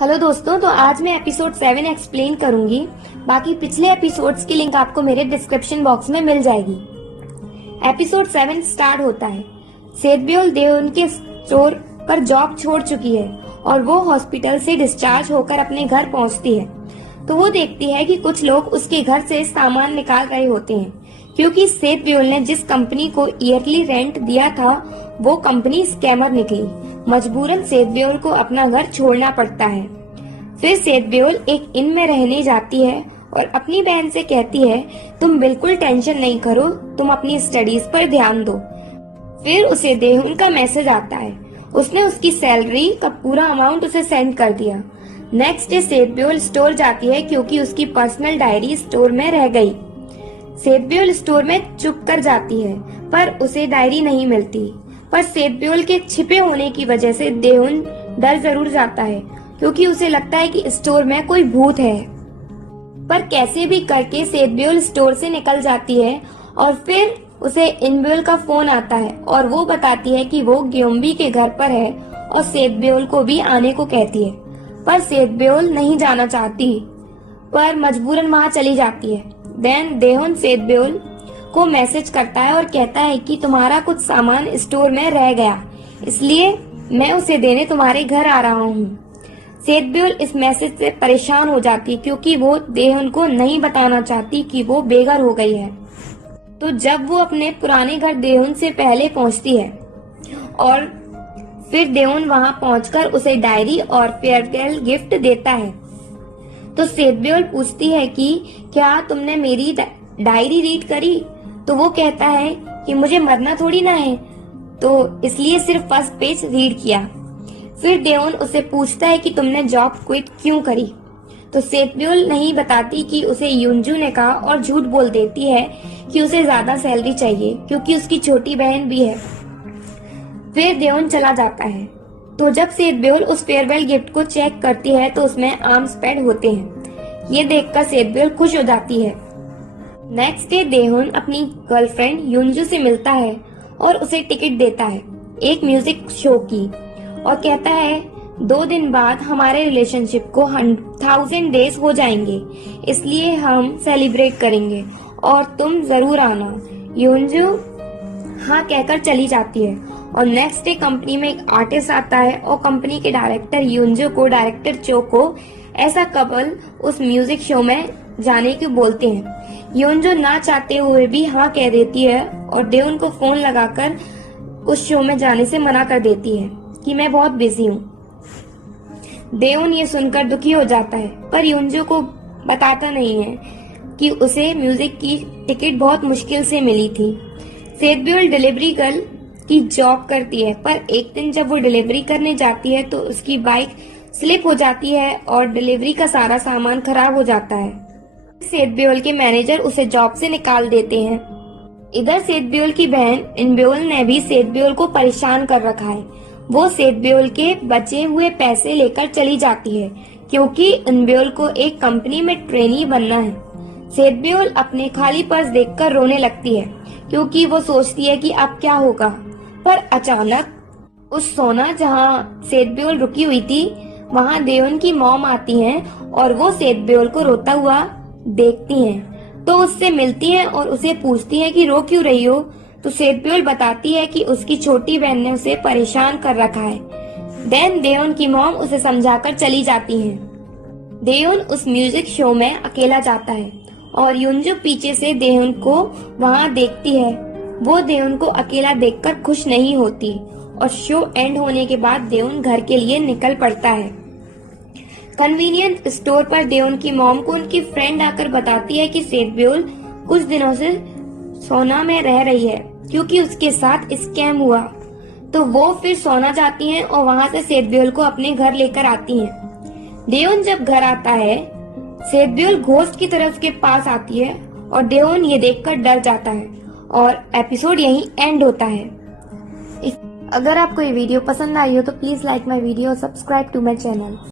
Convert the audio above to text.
Hello दोस्तों, तो आज मैं एपिसोड 7 एक्सप्लेन करूंगी। बाकी पिछले एपिसोड्स की लिंक आपको मेरे डिस्क्रिप्शन बॉक्स में मिल जाएगी। एपिसोड 7 स्टार्ट होता है। सेतब्योल देओन के स्टोर पर जॉब छोड़ चुकी है और वो हॉस्पिटल से डिस्चार्ज होकर अपने घर पहुंचती है। तो वो देखती है कि कुछ लोग उसके घर से सामान निकाल रहे होते हैं, क्योंकि सेतब्योल ने जिस कंपनी को ईयरली रेंट दिया था वो कंपनी स्कैमर निकली। मजबूरन सेतब्योल को अपना घर छोड़ना पड़ता है। फिर सेतब्योल एक इन में रहने जाती है और अपनी बहन से कहती है, तुम बिल्कुल टेंशन नहीं करो, तुम अपनी स्टडीज पर ध्यान दो। फिर उसे देहुन का मैसेज आता है। उसने उसकी सैलरी का पूरा अमाउंट उसे सेंड कर दिया। नेक्स्ट डे सेतब्योल स्टोर जाती है क्योंकि उसकी पर्सनल डायरी स्टोर में रह गई। सेतब्योल स्टोर में चुप कर जाती है पर उसे डायरी नहीं मिलती। पर सेतब्योल के छिपे होने की वजह से देहुन डर जरूर जाता है, क्योंकि उसे लगता है कि स्टोर में कोई भूत है। पर कैसे भी करके सेतब्योल स्टोर से निकल जाती है और फिर उसे इनब्योल का फोन आता है और वो बताती है कि वो ग्योम्बी के घर पर है और सेतब्योल को भी आने को कहती है। पर सेतब्योल नहीं जाना चाहती, पर मजबूरन वहाँ चली जाती है। देन देहुन सेतब्योल को मैसेज करता है और कहता है कि तुम्हारा कुछ सामान स्टोर में रह गया, इसलिए मैं उसे देने तुम्हारे घर आ रहा हूँ। सेतब्योल इस मैसेज से परेशान हो जाती है क्योंकि वो देहुन को नहीं बताना चाहती कि वो बेघर हो गई है। तो जब वो अपने पुराने घर देहुन से पहले पहुंचती है और फिर देहुन वहां पहुंचकर उसे डायरी और फेयरवेल गिफ्ट देता है, तो सेतब्योल पूछती है कि क्या तुमने मेरी डायरी रीड करी? तो वो कहता है कि मुझे मरना थोड़ी ना है, तो इसलिए सिर्फ फर्स्ट पेज रीड किया। फिर देओन उसे पूछता है कि तुमने जॉब क्विट क्यों करी? तो सेतब्योल नहीं बताती कि उसे युनजू ने कहा और झूठ बोल देती है कि उसे ज्यादा सैलरी चाहिए क्योंकि उसकी छोटी बहन भी है। फिर देओन चला जाता है। तो जब सेतब्योल उस फेयरवेल गिफ्ट को चेक करती है तो उसमें आर्म्स पैड होते हैं। ये देखकर सेतब्योल खुश हो जाती है। नेक्स्ट डे देहुन अपनी गर्लफ्रेंड युनजू से मिलता है और उसे टिकट देता है एक म्यूजिक शो की और कहता है 2 दिन बाद हमारे रिलेशनशिप को 1000 डेज हो जाएंगे, इसलिए हम सेलिब्रेट करेंगे और तुम जरूर आना। युनजू हाँ कहकर चली जाती है और नेक्स्ट डे कंपनी में एक आर्टिस्ट आता है और कंपनी के डायरेक्टर युनजू को डायरेक्टर चो को ऐसा कपल उस म्यूजिक शो में जाने को बोलते हैं। युनजू ना चाहते हुए भी हाँ कह देती है और देहुन को फोन लगाकर उस शो में जाने से मना कर देती है कि मैं बहुत बिजी हूँ। देहुन ये सुनकर दुखी हो जाता है पर युनजू को बताता नहीं है कि उसे म्यूजिक की टिकट बहुत मुश्किल से मिली थी। सेतब्योल डिलीवरी गर्ल की जॉब करती है, पर एक दिन जब वो डिलीवरी करने जाती है तो उसकी बाइक स्लिप हो जाती है और डिलीवरी का सारा सामान खराब हो जाता है। सेतब्योल के मैनेजर उसे जॉब से निकाल देते हैं। इधर सेतब्योल की बहन इनब्योल ने भी सेतब्योल को परेशान कर रखा है। वो सेतब्योल के बचे हुए पैसे लेकर चली जाती है क्योंकि इनब्योल को एक कंपनी में ट्रेनी बनना है। सेतब्योल अपने खाली पर्स देखकर रोने लगती है क्योंकि वो सोचती है कि अब क्या होगा। पर अचानक उस सोना जहाँ सेतब्योल रुकी हुई थी वहाँ देओन की मॉम आती हैं और वो सेतब्योल को रोता हुआ देखती हैं, तो उससे मिलती हैं और उसे पूछती हैं कि रो क्यों रही हो? तो सेतब्योल बताती है कि उसकी छोटी बहन ने उसे परेशान कर रखा है। देन देओन की मॉम उसे समझाकर चली जाती हैं। देओन उस म्यूजिक शो में अकेला जाता है और युनजू पीछे से देओन को वहाँ देखती है। वो देओन को अकेला देखकर खुश नहीं होती और शो एंड होने के बाद देओन घर के लिए निकल पड़ता है। कन्वीनियंट स्टोर पर देओन की मॉम को उनकी फ्रेंड आकर बताती है कि सेतब्योल कुछ दिनों से सोना में रह रही है क्योंकि उसके साथ स्कैम हुआ। तो वो फिर सोना जाती हैं और वहाँ से सेतब्योल को अपने घर लेकर आती हैं। देओन जब घर आता है, सेतब्योल घोस्ट की तरफ के पास आती है और देओन ये देखकर डर जाता है और एपिसोड यहीं एंड होता है। अगर आपको ये वीडियो पसंद आई हो तो प्लीज लाइक माई वीडियो और सब्सक्राइब टू माई चैनल।